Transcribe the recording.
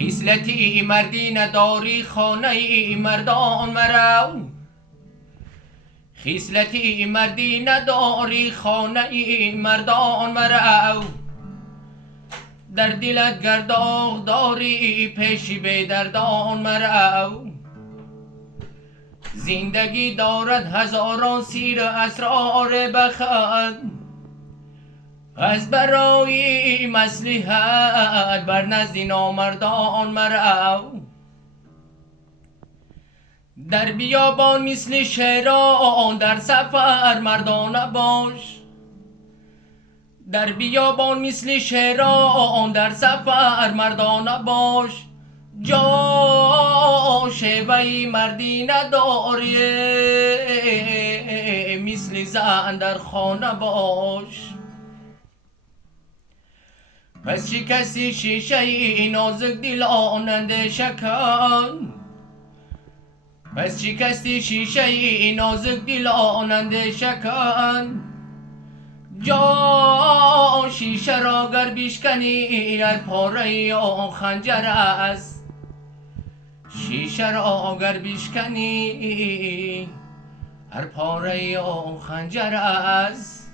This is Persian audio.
خصلتی مردی نداری خانه مردان مرو. خصلتی مردی نداری خانه مردان مرو. در دلت گرداغ داری پیشی به دردان مرو. زندگی دارد هزاران سیر و اسرار بخت، از برای مصلحت بر نزد نامردان مرو. در بیابان مثل شیران در سفر مردانه باش. در بیابان مثل شیران در سفر مردانه باش. جا شیوه مردی نداری مثل زن در خانه باش. پس شکستی شیشه نازک دلان اندیشه کن. پس شکستی شیشه نازک دلان اندیشه کن. جا شیشه را گر بشکنی از پاره آن خنجر است. شیشه را گر بشکنی هر پاره آن خنجر است.